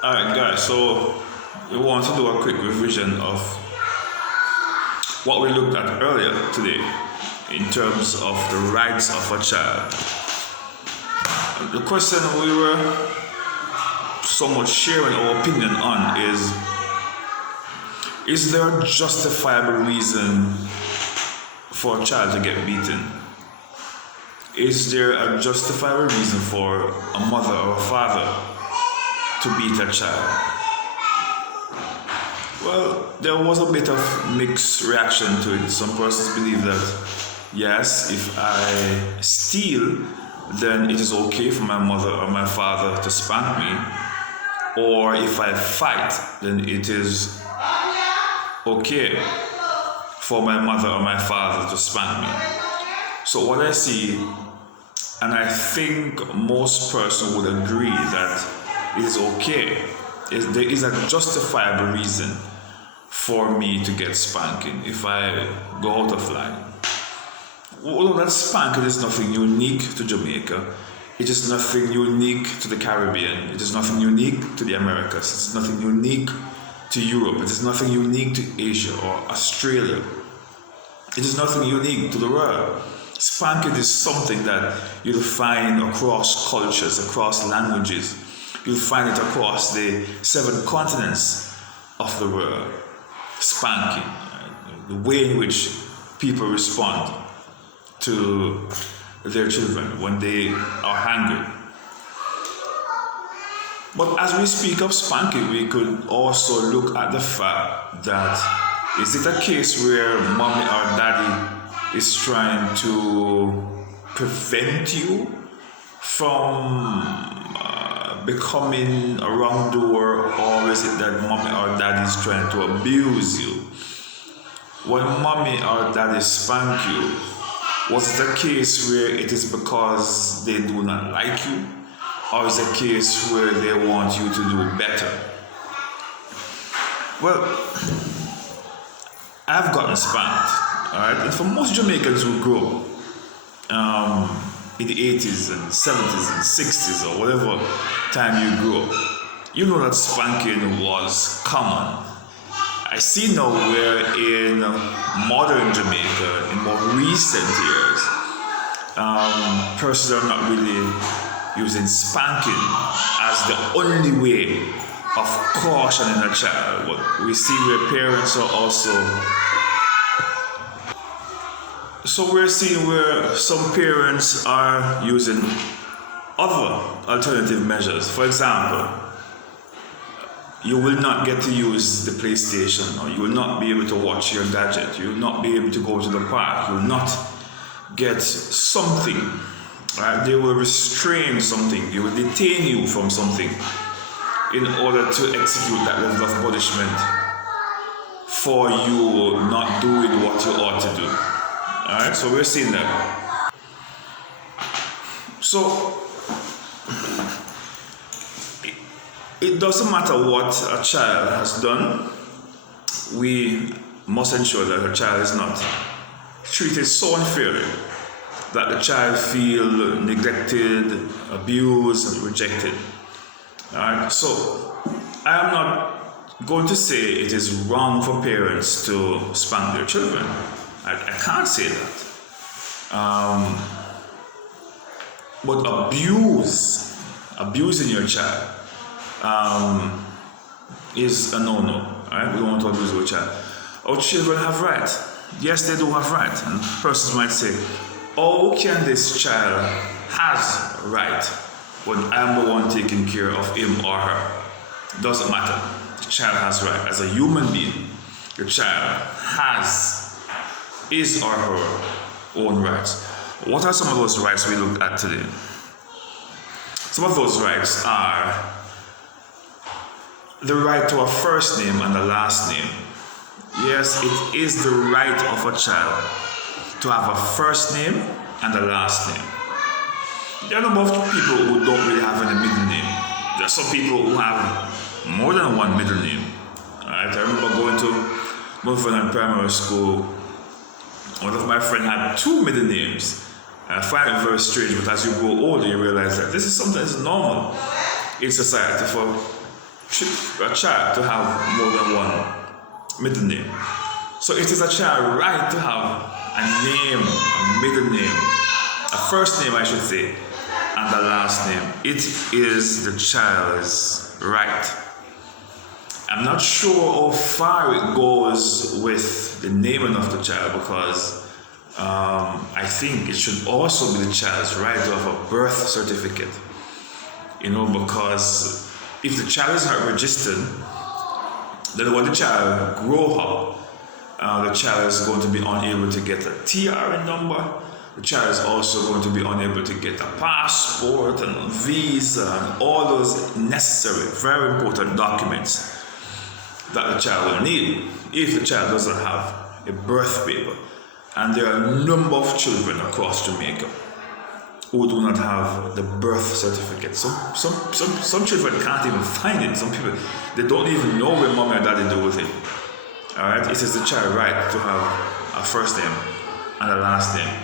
Alright, guys, so we want to do a quick revision of what we looked at earlier today in terms of the rights of a child. The question we were somewhat sharing our opinion on is there a justifiable reason for a child to get beaten? Is there a justifiable reason for a mother or a father to beat a child? Well, there was a bit of mixed reaction to it. Some persons believe that yes, if I steal, then it is okay for my mother or my father to spank me, or if I fight, then it is okay for my mother or my father to spank me. So what I see, and I think most persons would agree that it is okay, there is a justifiable reason for me to get spanking if I go out of line. Although that spanking is nothing unique to Jamaica, it is nothing unique to the Caribbean, it is nothing unique to the Americas, it is nothing unique to Europe, it is nothing unique to Asia or Australia. It is nothing unique to the world. Spanking is something that you'll find across cultures, across languages. You'll find it across the 7 continents of the world. Spanking, the way in which people respond to their children when they are angry. But as we speak of spanking, we could also look at the fact that is it a case where mommy or daddy is trying to prevent you from becoming a wrongdoer, or is it that mommy or daddy is trying to abuse you? When mommy or daddy spank you, was it a case where it is because they do not like you, or is it a case where they want you to do better? Well, I've gotten spanked, alright? And for most Jamaicans who grew up in the 80s and 70s and 60s or whatever time you grew up, you know that spanking was common. I see now where in modern Jamaica, in more recent years, persons are not really using spanking as the only way of cautioning a child. What we see where parents are also, so we're seeing where some parents are using other alternative measures. For example, you will not get to use the PlayStation, or you will not be able to watch your gadget, you will not be able to go to the park, you will not get something, right? They will restrain something, they will detain you from something in order to execute that level of punishment for you not doing what you ought to do. Alright, so we're seeing that. So it doesn't matter what a child has done, we must ensure that a child is not treated so unfairly that the child feel neglected, abused, and rejected. Alright, so I am not going to say it is wrong for parents to spank their children. I can't say that. But abusing your child is a no-no. Right? We don't want to abuse our child. Our children have rights. Yes, they do have rights. And persons might say, how can this child has right when I'm the one taking care of him or her? Doesn't matter. The child has right. As a human being, your child has his or her own rights. What are some of those rights we looked at today? Some of those rights are the right to a first name and a last name. Yes, it is the right of a child to have a first name and a last name. There are a number of people who don't really have any middle name. There are some people who have more than one middle name. Alright, I remember going to Mobilization primary school. One of my friends had 2 middle names. I find it very strange, but as you grow older, you realize that this is something that's normal in society for a child to have more than one middle name. So it is a child's right to have a name, a middle name, a first name I should say, and a last name. It is the child's right. I'm not sure how far it goes with the naming of the child, because I think it should also be the child's right to have a birth certificate. Because if the child is not registered, then when the child grows up, the child is going to be unable to get a TRN number. The child is also going to be unable to get a passport and a visa and all those necessary, very important documents that the child will need if the child doesn't have a birth paper. And there are a number of children across Jamaica who do not have the birth certificate. Some children can't even find it. Some people, they don't even know where mommy and daddy do with it. Alright, it is the child's right to have a first name and a last name.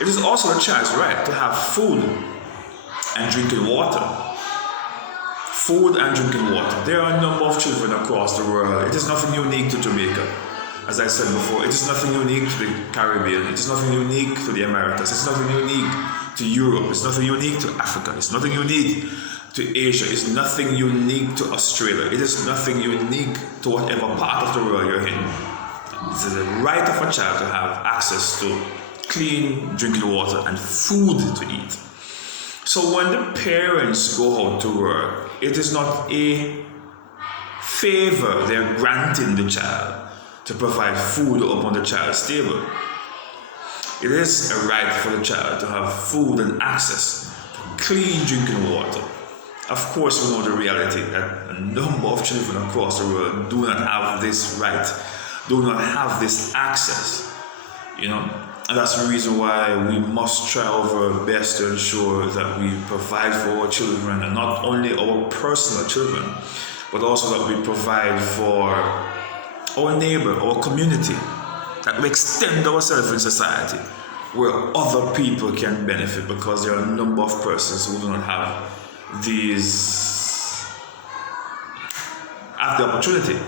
It is also the child's right to have food and drinking water. Food and drinking water. There are a number of children across the world. It is nothing unique to Jamaica. As I said before, it is nothing unique to the Caribbean. It is nothing unique to the Americas. It's nothing unique to Europe. It's nothing unique to Africa. It's nothing unique to Asia. It's nothing unique to Australia. It is nothing unique to whatever part of the world you're in. It is the right of a child to have access to clean drinking water and food to eat. So when the parents go out to work, it is not a favor they're granting the child to provide food upon the child's table. It is a right for the child to have food and access to clean drinking water. Of course, we know the reality that a number of children across the world do not have this right, do not have this access, And that's the reason why we must try our best to ensure that we provide for our children, and not only our personal children, but also that we provide for our neighbor, our community, that we extend ourselves in society where other people can benefit, because there are a number of persons who do not have the opportunity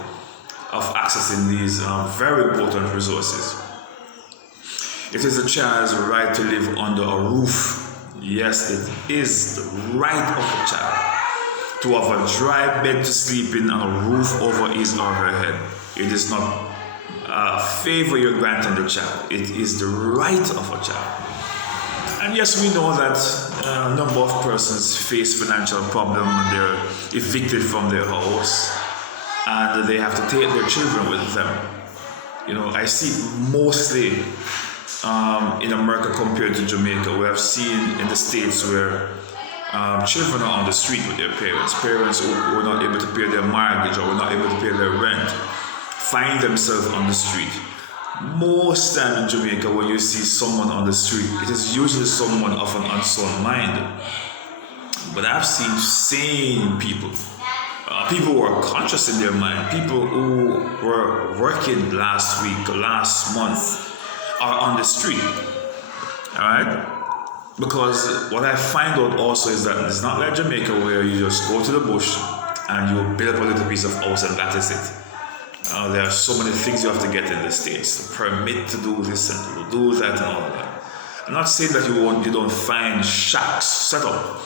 of accessing these very important resources. It is a child's right to live under a roof. Yes, it is the right of a child to have a dry bed to sleep in and a roof over his or her head. It is not a favor you're granting the child. It is the right of a child. And yes, we know that a number of persons face financial problems and they're evicted from their house and they have to take their children with them. I see mostly in America compared to Jamaica. We have seen in the States where children are on the street with their parents who were not able to pay their mortgage or were not able to pay their rent, find themselves on the street. Most time in Jamaica, when you see someone on the street, it is usually someone of an unsound mind. But I've seen sane people, people who are conscious in their mind, people who were working last week or last month, are on the street, all right? Because what I find out also is that it's not like Jamaica where you just go to the bush and you build up a little piece of house and that is it. There are so many things you have to get in the States, the permit to do this and to do that and all of that. I'm not saying that you don't find shacks set up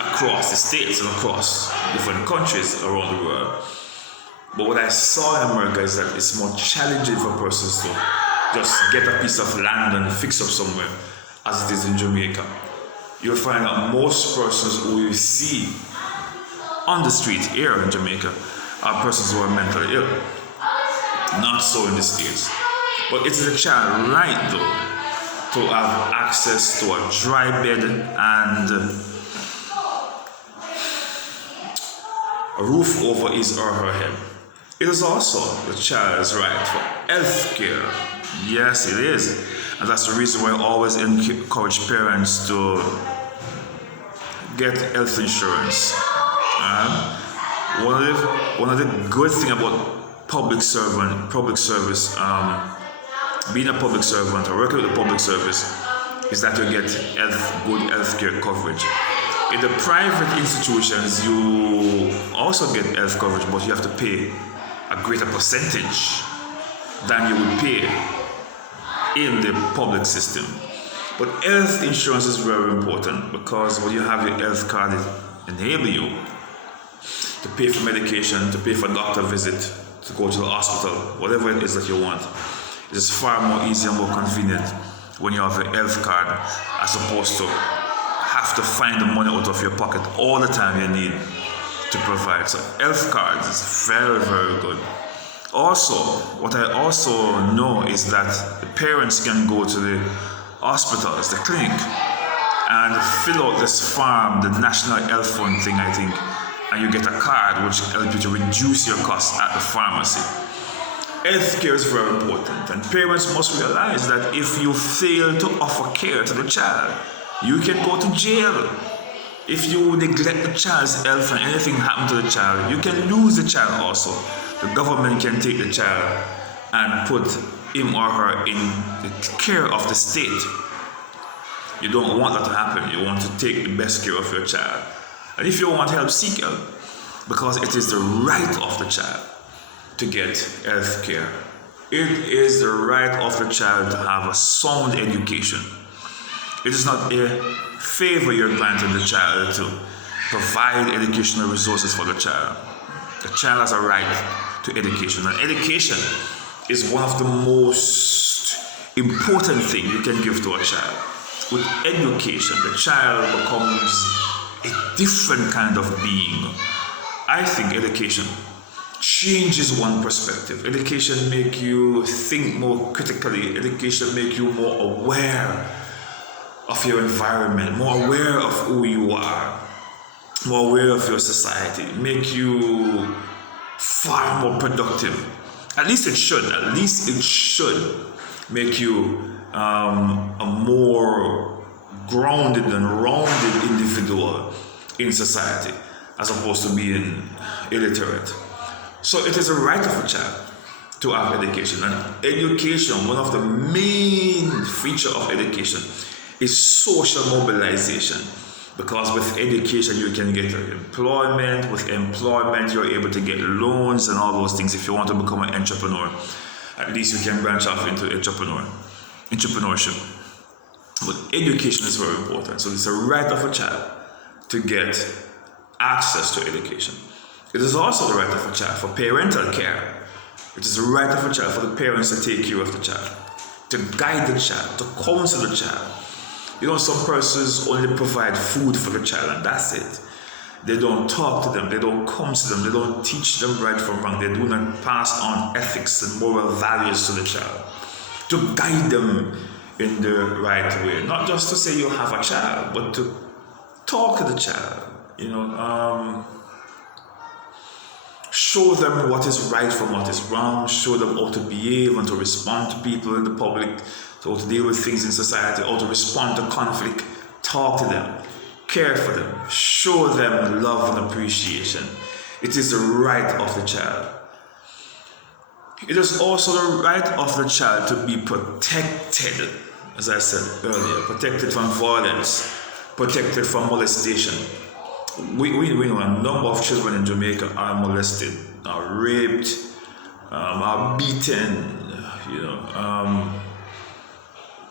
across the States and across different countries around the world. But what I saw in America is that it's more challenging for persons to just get a piece of land and fix up somewhere, as it is in Jamaica. You'll find that most persons who you see on the street here in Jamaica are persons who are mentally ill. Not so in the States. But it is a child's right, though, to have access to a dry bed and a roof over his or her head. It is also the child's right for health care. Yes, it is. And that's the reason why I always encourage parents to get health insurance. One of the good things about public service, being a public servant or working with the public service, is that you get good health care coverage. In the private institutions, you also get health coverage, but you have to pay a greater percentage than you would pay in the public system. But health insurance is very important because when you have your health card, it enables you to pay for medication, to pay for doctor visit, to go to the hospital, whatever it is that you want. It is far more easy and more convenient when you have a health card as opposed to have to find the money out of your pocket all the time you need to provide. So health cards is very, very good. Also, what I also know is that the parents can go to the hospitals, the clinic, and fill out this form, the National Health Fund thing, I think, and you get a card which helps you to reduce your costs at the pharmacy. Healthcare is very important, and parents must realize that if you fail to offer care to the child, you can go to jail. If you neglect the child's health and anything happens to the child, you can lose the child also. The government can take the child and put him or her in the care of the state. You don't want that to happen. You want to take the best care of your child. And if you want help, seek help, because it is the right of the child to get health care. It is the right of the child to have a sound education. It is not a favor you're granting the child to provide educational resources for the child. The child has a right to education, and education is one of the most important things you can give to a child. With education, the child becomes a different kind of being. I think education changes one perspective. Education makes you think more critically. Education makes you more aware of your environment, more aware of who you are, more aware of your society, make you far more productive. At least it should make you a more grounded and rounded individual in society, as opposed to being illiterate. So it is a right of a child to have education. And education, one of the main features of education is social mobilization. Because with education you can get employment, with employment you're able to get loans and all those things. If you want to become an entrepreneur, at least you can branch off into entrepreneurship. But education is very important. So it's a right of a child to get access to education. It is also the right of a child for parental care. It is the right of a child for the parents to take care of the child, to guide the child, to counsel the child. You know, some persons only provide food for the child and that's it. They don't talk to them, they don't counsel them, they don't teach them right from wrong. They do not pass on ethics and moral values to the child, to guide them in the right way. Not just to say you have a child, but to talk to the child, show them what is right from what is wrong, show them how to behave and to respond to people in the public, how to deal with things in society, how to respond to conflict. Talk to them, care for them, show them love and appreciation. It is the right of the child. It is also the right of the child to be protected, as I said earlier, protected from violence, protected from molestation. We know a number of children in Jamaica are molested, are raped, are beaten.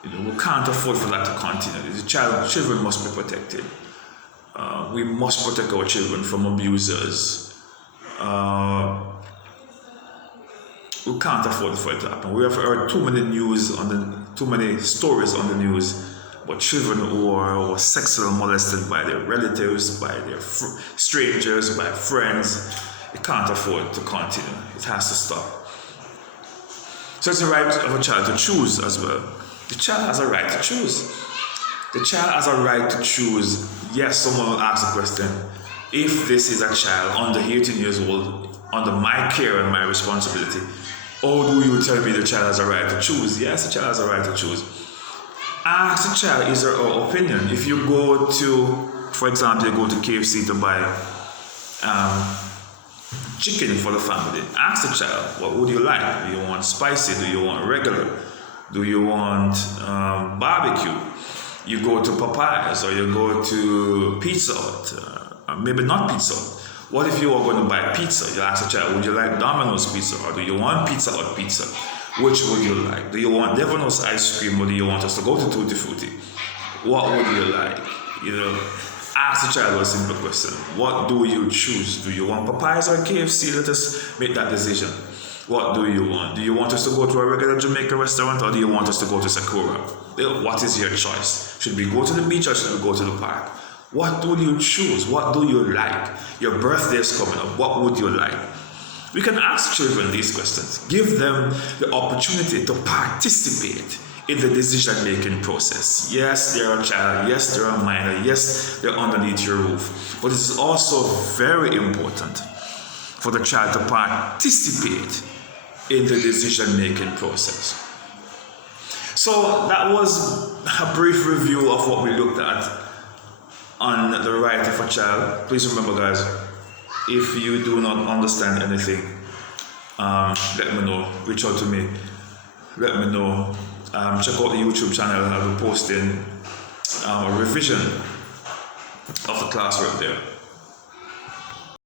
We can't afford for that to continue. The children must be protected. We must protect our children from abusers. We can't afford for it to happen. We have heard too many stories on the news about children who are sexually molested by their relatives, by their strangers, by friends. It can't afford to continue. It has to stop. So it's the right of a child to choose as well. The child has a right to choose. The child has a right to choose. Yes, someone will ask the question, if this is a child under 18 years old, under my care and my responsibility, how do you tell me the child has a right to choose? Yes, the child has a right to choose. Ask the child, is there our opinion? If you go to, for example, you go to KFC to buy chicken for the family, ask the child, what would you like? Do you want spicy? Do you want regular? Do you want barbecue? you go to Popeyes or you go to Pizza Hut, maybe not Pizza Hut. What if you are going to buy pizza? You ask a child, would you like Domino's pizza or do you want Pizza Hut pizza? Which would you like? Do you want Devano's ice cream or do you want us to go to Tutti Frutti? What would you like? You know, ask the child a simple question. What do you choose? Do you want Popeyes or KFC? Let us make that decision. What do you want? Do you want us to go to a regular Jamaican restaurant or do you want us to go to Sakura? What is your choice? Should we go to the beach or should we go to the park? What do you choose? What do you like? Your birthday is coming up. What would you like? We can ask children these questions. Give them the opportunity to participate in the decision-making process. Yes, they're a child. Yes, they're a minor. Yes, they're underneath your roof. But it is also very important for the child to participate in the decision-making process. So that was a brief review of what we looked at on the right of a child. Please remember, guys, if you do not understand anything, let me know. Reach out to me. Let me know. Check out the YouTube channel. I'll be posting a revision of the classwork there.